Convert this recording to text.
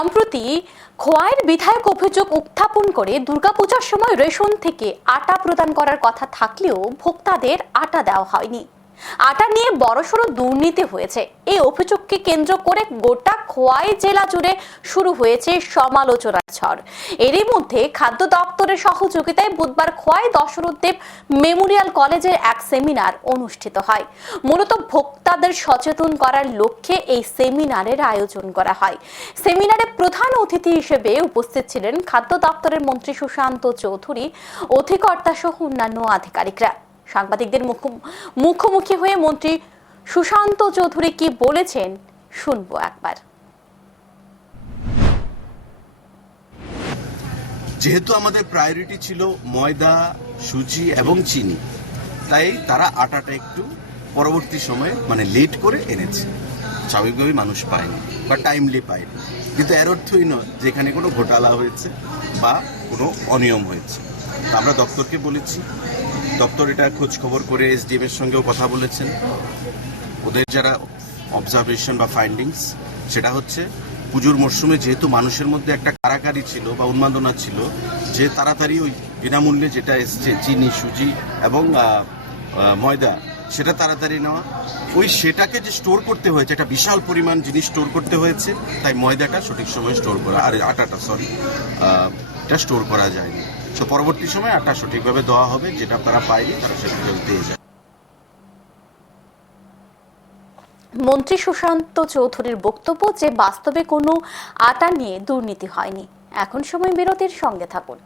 সম্প্রতি খোয়াইয়ের বিধায়ক অভিযোগ উত্থাপন করে দুর্গাপূজার সময় রেশন থেকে আটা প্রদান করার কথা থাকলেও ভোক্তাদের আটা দেওয়া হয়নি। আটা নিয়ে বড়সড় দুর্নীতি হয়েছে। এই অভিযোগকে কেন্দ্র করে গোটা খোয়াই জেলা জুড়ে শুরু হয়েছে সমালোচনার ঝড়। এরই মধ্যে খাদ্য দপ্তরের সহযোগিতায় বুধবার খোয়াই দশরথদেব মেমোরিয়াল কলেজের এক সেমিনার অনুষ্ঠিত হয়। মূলত ভোক্তাদের সচেতন করার লক্ষ্যে এই সেমিনারের আয়োজন করা হয়। সেমিনারে প্রধান অতিথি হিসেবে উপস্থিত ছিলেন খাদ্য দপ্তরের মন্ত্রী সুশান্ত চৌধুরী অধিকর্তা সহ অন্যান্য আধিকারিকরা। সাংবাদিকদের মুখ- মুখোমুখি হয়ে মন্ত্রী সুশান্ত চৌধুরী কি বলেছেন শুনব একবার। যেহেতু আমাদের প্রায়োরিটি ছিল ময়দা, সুজি এবং চিনি, তাই তারা আটাটা একটু পরবর্তী সময়ে মানে লেট করে এনেছে। স্বাভাবিকভাবে মানুষ পায়নি বা টাইমলি পায়নি। কিন্তু এর অর্থই নয় যে এখানে কোনো ঘোটালা হয়েছে বা কোনো অনিয়ম হয়েছে। আমরা দপ্তরকে বলেছি দপ্তর এটা খোঁজ খবর করে এসডিএম এর সঙ্গেও কথা বলেছেন। ওদের যারা অবজারভেশন বা ফাইন্ডিংস সেটা হচ্ছে পুজোর মরশুমে যেহেতু মানুষের মধ্যে একটা কারাকারি ছিল বা উন্মাদনা ছিল, যে তাড়াতাড়ি ওই বিনামূল্যে যেটা এসছে, চিনি, সুজি এবং ময়দা সেটা তাড়াতাড়ি নেওয়া। ওই সেটাকে যে স্টোর করতে হয়েছে, একটা বিশাল পরিমাণ জিনিস স্টোর করতে হয়েছে, তাই ময়দাটা সঠিক সময়ে স্টোর করা, আর আটাটা সরি এটা স্টোর করা যায়নি। তো পরবর্তী সময় আটা সঠিকভাবে দেওয়া হবে, যেটা তারা পায়নি তারা সেটা দিয়ে যায় মন্ত্রী সুশান্ত চৌধুরীর বক্তব্য যে বাস্তবে কোনো আটা নিয়ে দুর্নীতি হয়নি। এখন সময় বিরতির সঙ্গে থাকুন।